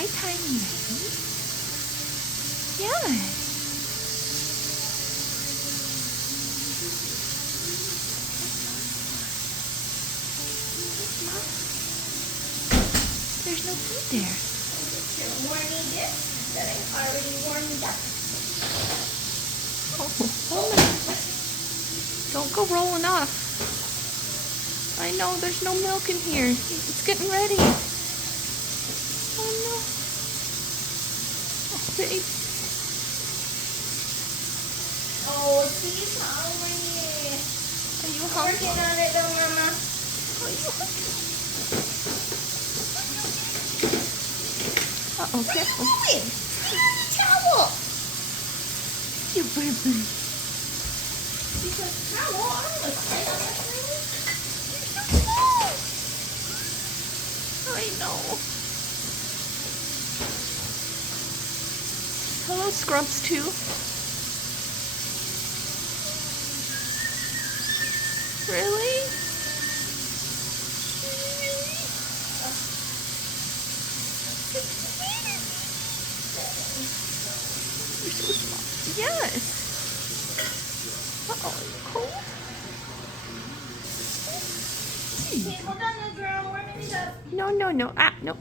Hi, tiny lady. Yeah. There's no food there. Warming this that I already warmed up. Oh, hold on. Don't go rolling off. I know there's no milk in here. It's getting ready. Oh no. Oh, babe. Oh, she's hungry. Are you hungry? Working on it though, Mama. Are you hungry? Uh-oh, careful. Moving. Towel. You baby. Because towel, I'm gonna cry on this thing. I know. Hello, Scrumps too. Really? You're so small. Yes. Uh-oh, cold? Okay, hold on, little girl. Warming it up. No. Ah, no.